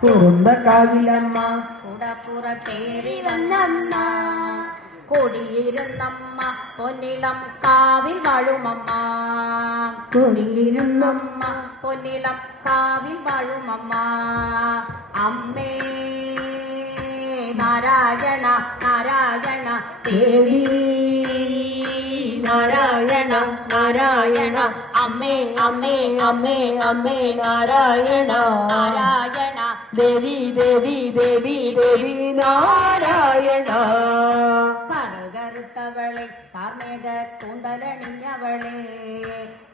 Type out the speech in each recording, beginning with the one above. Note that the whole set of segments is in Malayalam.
കുറുമ്പക്കാവിലമ്മ കുടപ്പുറത്തേറി വന്നമ്മ കൊടിയിരുന്നമ്മ പൊന്നിളം കാവിൽ വാഴുമമ്മ കൊടിയിരുന്നമ്മ പൊന്നിളം കാവിൽ വാഴുമമ്മ അമ്മേ നാരായണ നാരായണ ദേവി നാരായണ നാരായണ അമ്മേ അമ്മേ അമ്മേ അമ്മേ നാരായണ നാരായണ ദേവി ദേവി ദേവി ദേവി നാരായണ കറുകറുത്തവളെ കാർമേഘ കൂന്തലണിഞ്ഞവളെ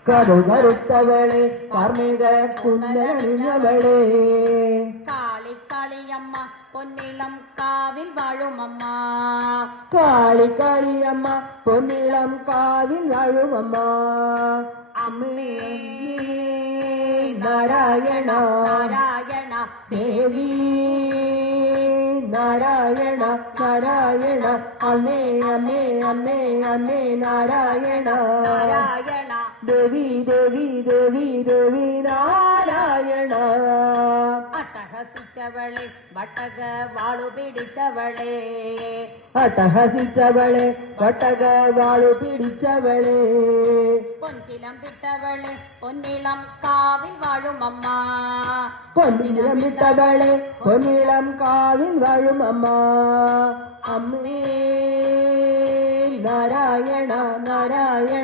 കറുകറുത്തവളെ കാർമേഘ കൂന്തലണിഞ്ഞവളെ കാളിക്കാളിയമ്മ പൊന്നിളം കാവിൽ വാഴുമമ്മ കാളിക്കാളിയമ്മ പൊന്നിളം കാവിൽ വാഴുമമ്മ അമ്മേ നാരായണ നാരായണ ദേവി നാരായണ നാരായണ അമ്മേ അമ്മേ അമ്മേ അമ്മേ നാരായണ നാരായണ ദേവി ദേവി ദേവി ദേവി നാരായണ അട്ടഹസിച്ചവളെ വട്ടക വാളു പിടിച്ചവളെ അട്ടഹസിച്ചവളെ വട്ടക വാളു പിടിച്ചവളെ പൊൻചിലം വിട്ടവളെ പൊന്നിളം കാവിൽ വാഴുമമ്മ പൊന്നിളം വിട്ടവളെ പൊന്നിളം കാവിൽ വാഴുമമ്മ അമ്മേ നാരായണ നാരായണ